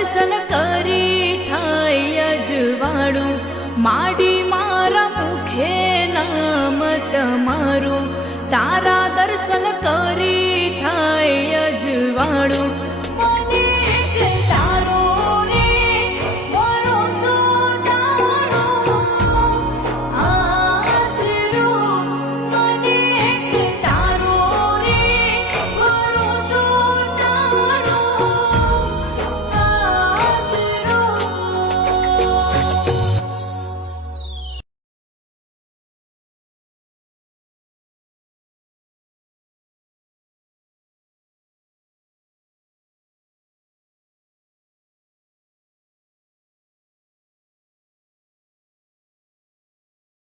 દર્શન કરી થાય અજવાળું, માડી મારા મુખે નામ તમારું, તારા દર્શન કરી થાય અજવાળું,